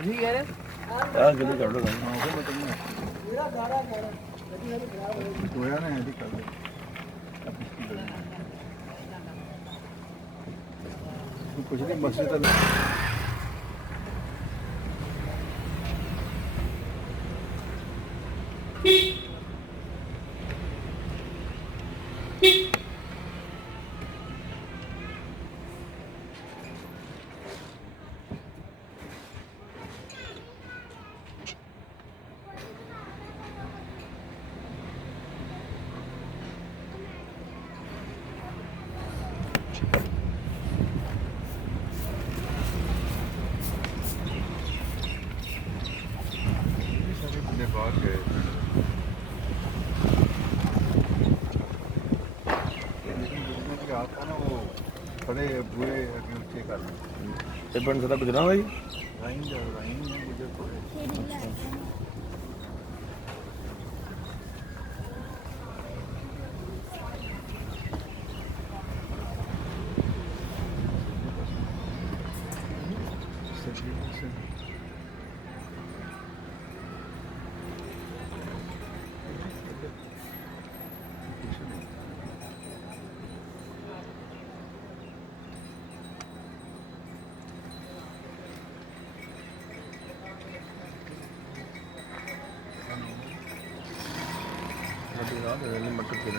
ਆਹ ਕਿਹਦੇ ਕੱਢ ਲਗਾ ਹੋਇਆ ਨਾ ਇਹਦੀ ਕਰ ਦੇ ਕੁਝ ਨਹੀਂ ਮਸਲੇ ਤਾਂ बाहर गए आता ना वो बड़े बुरे नीचे कर ਇਹ ਪਿੰਡ ਸਾਡਾ ਗੁਜਰਾਂ ਵਾ ਜੀ राइन गुजर पड़े मटर के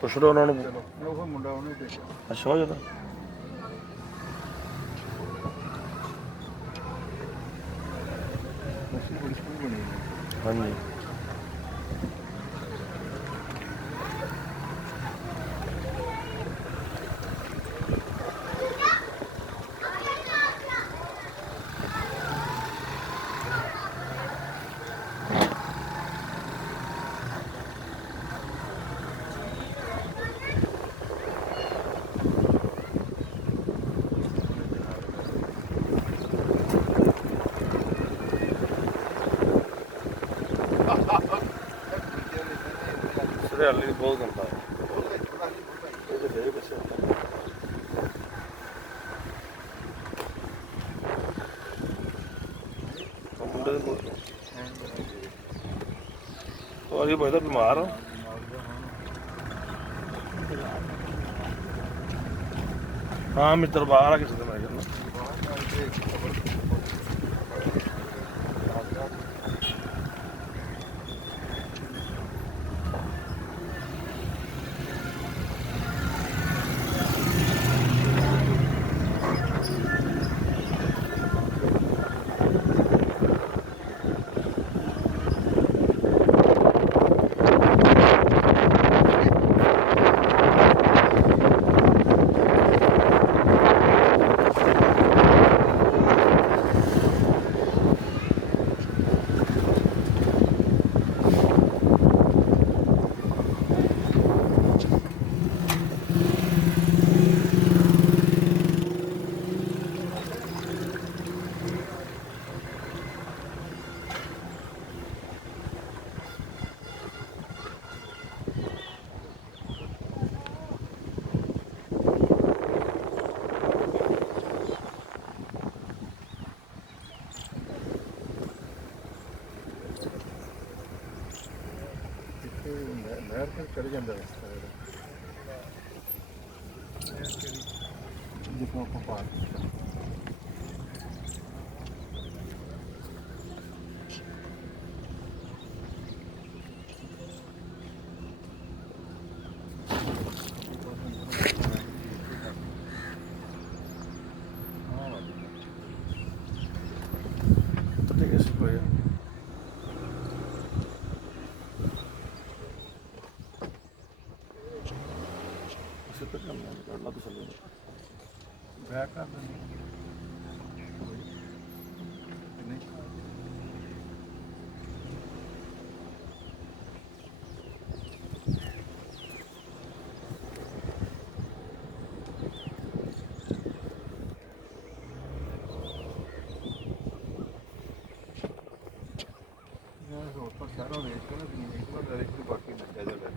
ਪੁੱਛ ਲਓ ਉਹਨਾਂ ਨੂੰ ਉਹ ਮੁੰਡਾ ਉਹਨੇ ਦੇਖਿਆ ਅੱਛਾ ਹੋ ਜਾਂਦਾ ਹਾਂਜੀ ਹਰਿਆਲੀ ਬਹੁਤ ਗੰਦਾ ਹੈ और ये बहुत बीमार हो हाँ मित्र बाहर आ किसी मैं ਨਹਿਰ ਤੇ ਚੜ ਜਾਂਦਾ ਰਸਤਾ ਜਿੱਥੋਂ ਆਪਾਂ ਪਾਰ ठीक है ਹੋਇਆ ਇਸੇ ਤਰ੍ਹਾਂ ਕਰਨਾ ਕਰਨਾ ਤਾਂ ਚੱਲੇਗਾ ਬੈਕ ਕਰ ਦਿੰਦੇ ਨਹੀਂ ਯਾਰ ਹੋਰ ਪਰ ਸਾਰਾ ਵੇਖ ਕੇ ਨਾ ਇੱਕ ਵਾਰ ਡਾਇਰੈਕਟ ਬਾਕੀ ਨਾ ਜਾ ਜਾ